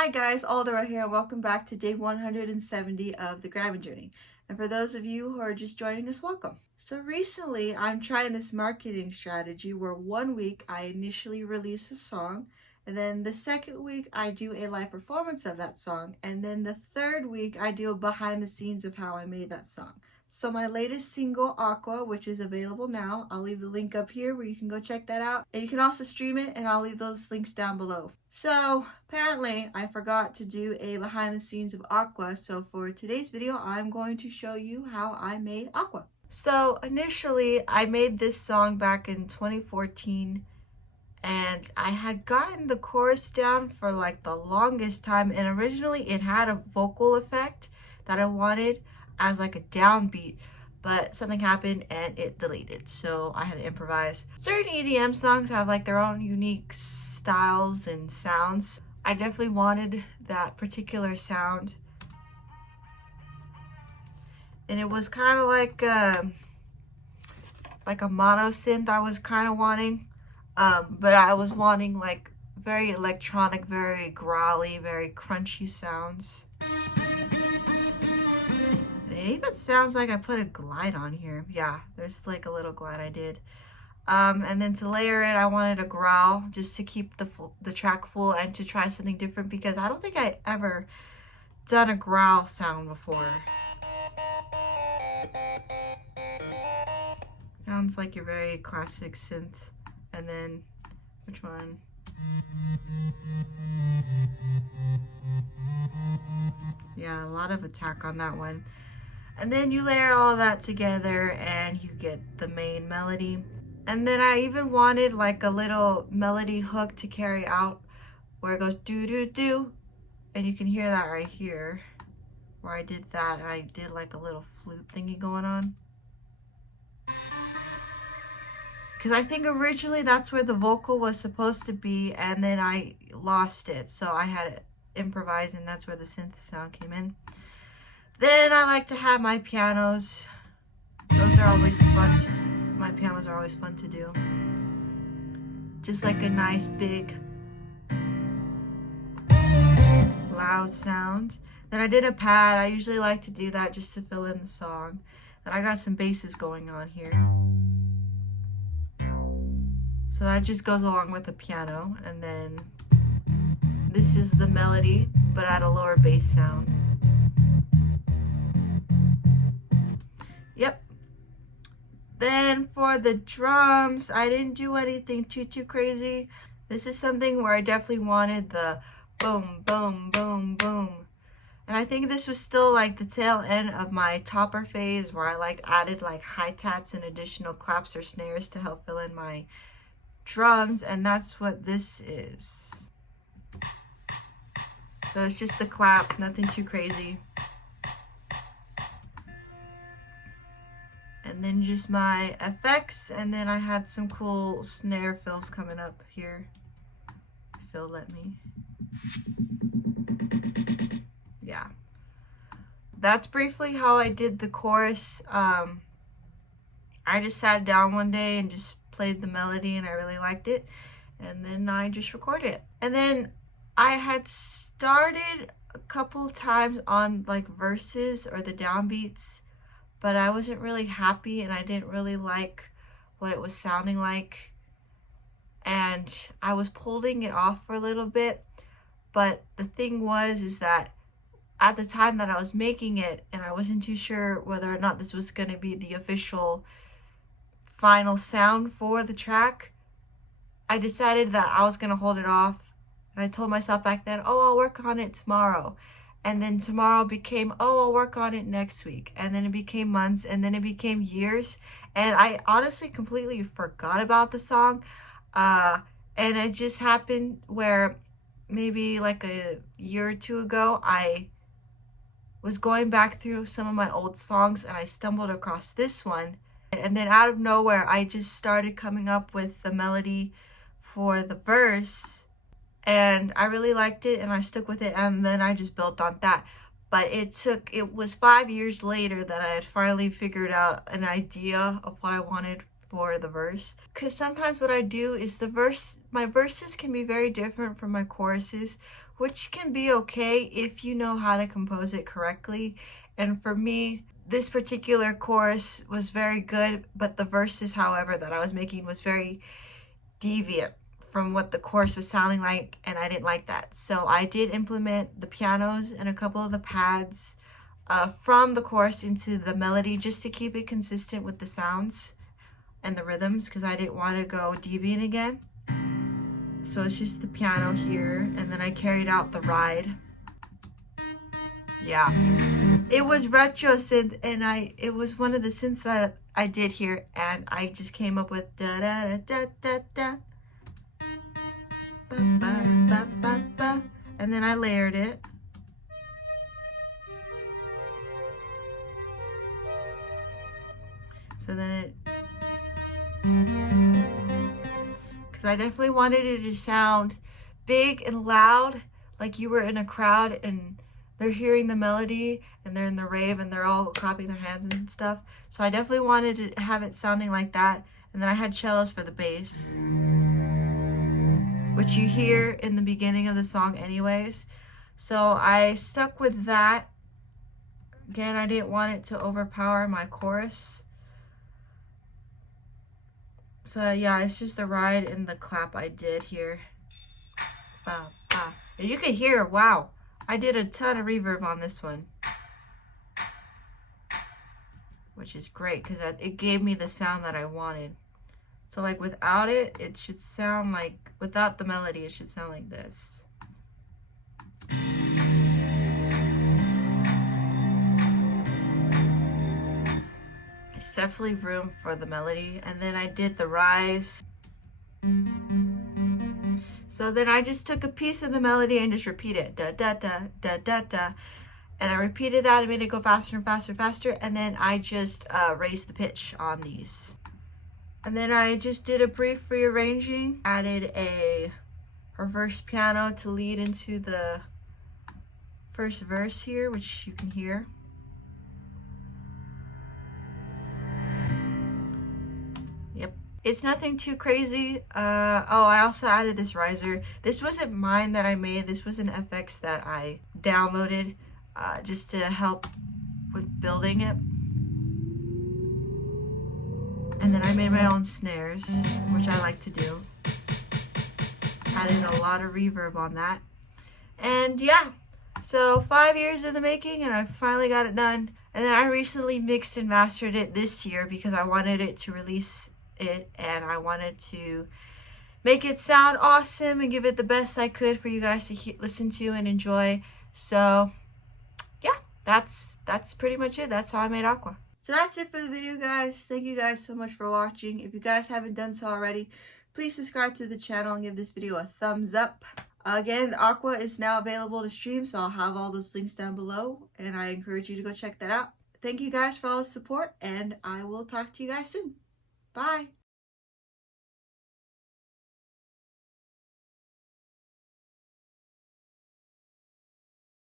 Hi guys, ALDURA here and welcome back to day 170 of the Grammar Journey. And for those of you who are just joining us, welcome. So recently I'm trying this marketing strategy where one week I initially release a song, and then the second week I do a live performance of that song, and then the third week I do a behind the scenes of how I made that song. So my latest single, Aqua, which is available now, I'll leave the link up here where you can go check that out. And you can also stream it, and I'll leave those links down below. So apparently I forgot to do a behind the scenes of Aqua, so for today's video I'm going to show you how I made Aqua. So initially I made this song back in 2014, and I had gotten the chorus down for like the longest time, and originally it had a vocal effect that I wanted as like a downbeat, but something happened and it deleted, so I had to improvise. Certain EDM songs have like their own unique styles and sounds. I definitely wanted that particular sound, and it was kind of like a mono synth I was kind of wanting, but I was wanting like very electronic, very growly, very crunchy sounds. It even sounds like I put a glide on here. Yeah, there's like a little glide I did. And then to layer it, I wanted a growl just to keep the track full and to try something different, because I don't think I ever done a growl sound before. Sounds like your very classic synth. And then, which one? Yeah, a lot of attack on that one. And then you layer all that together and you get the main melody. And then I even wanted like a little melody hook to carry out where it goes do do do, and you can hear that right here where I did that, and I did like a little flute thingy going on, because I think originally that's where the vocal was supposed to be, and then I lost it, so I had to improvise, and that's where the synth sound came in. Then I like to have my pianos. Those are always fun. My pianos are always fun to do. Just like a nice big loud sound. Then I did a pad. I usually like to do that just to fill in the song. Then I got some basses going on here. So that just goes along with the piano. And then this is the melody, but at a lower bass sound. Yep. Then for the drums, I didn't do anything too crazy. This is something where I definitely wanted the boom, boom, boom, boom. And I think this was still like the tail end of my topper phase, where I like added like hi-tats and additional claps or snares to help fill in my drums, and that's what this is. So it's just the clap, nothing too crazy. And then just my effects, and then I had some cool snare fills coming up here, if it'll let me. Yeah, that's briefly how I did the chorus. I just sat down one day and just played the melody, and I really liked it, and then I just recorded it. And then I had started a couple times on like verses or the downbeats, but I wasn't really happy, and I didn't really like what it was sounding like, and I was holding it off for a little bit. But the thing is that at the time that I was making it, and I wasn't too sure whether or not this was going to be the official final sound for the track, I decided that I was going to hold it off, and I told myself back then, oh, I'll work on it tomorrow. And then tomorrow became, oh, I'll work on it next week. And then it became months, and then it became years. And I honestly completely forgot about the song. And it just happened where maybe like a year or two ago, I was going back through some of my old songs, and I stumbled across this one. And then out of nowhere, I just started coming up with the melody for the verse. And I really liked it, and I stuck with it, and then I just built on that. But it was 5 years later that I had finally figured out an idea of what I wanted for the verse. Because sometimes what I do is my verses can be very different from my choruses, which can be okay if you know how to compose it correctly. And for me, this particular chorus was very good, but the verses, however, that I was making was very deviant from what the chorus was sounding like, and I didn't like that. So I did implement the pianos and a couple of the pads from the chorus into the melody just to keep it consistent with the sounds and the rhythms, because I didn't want to go deviant again. So it's just the piano here, and then I carried out the ride. Yeah, it was retro synth, and it was one of the synths that I did here, and I just came up with da da da da da ba ba ba ba ba, and then I layered it. So then it, because I definitely wanted it to sound big and loud, like you were in a crowd and they're hearing the melody and they're in the rave and they're all clapping their hands and stuff. So I definitely wanted to have it sounding like that. And then I had cellos for the bass, which you hear in the beginning of the song anyways. So I stuck with that. Again, I didn't want it to overpower my chorus. So yeah, it's just the ride and the clap I did here. Bah, bah. And you can hear, wow, I did a ton of reverb on this one, which is great because it gave me the sound that I wanted. So like without it, it should sound like, without the melody, it should sound like this. It's definitely room for the melody. And then I did the rise. So then I just took a piece of the melody and just repeated it. Da da da da da da. And I repeated that and made it go faster and faster and faster. And then I just raised the pitch on these. And then I just did a brief rearranging. Added a reverse piano to lead into the first verse here, which you can hear. Yep. It's nothing too crazy. Oh, I also added this riser. This wasn't mine that I made. This was an FX that I downloaded just to help with building it. And then I made my own snares, which I like to do. Added a lot of reverb on that. And yeah, so 5 years in the making and I finally got it done. And then I recently mixed and mastered it this year because I wanted it to release it and I wanted to make it sound awesome and give it the best I could for you guys to listen to and enjoy. So yeah, that's pretty much it. That's how I made Aqua. So that's it for the video, guys. Thank you guys so much for watching. If you guys haven't done so already, please subscribe to the channel and give this video a thumbs up. Again, Aqua is now available to stream, so I'll have all those links down below, and I encourage you to go check that out. Thank you guys for all the support, and I will talk to you guys soon. Bye.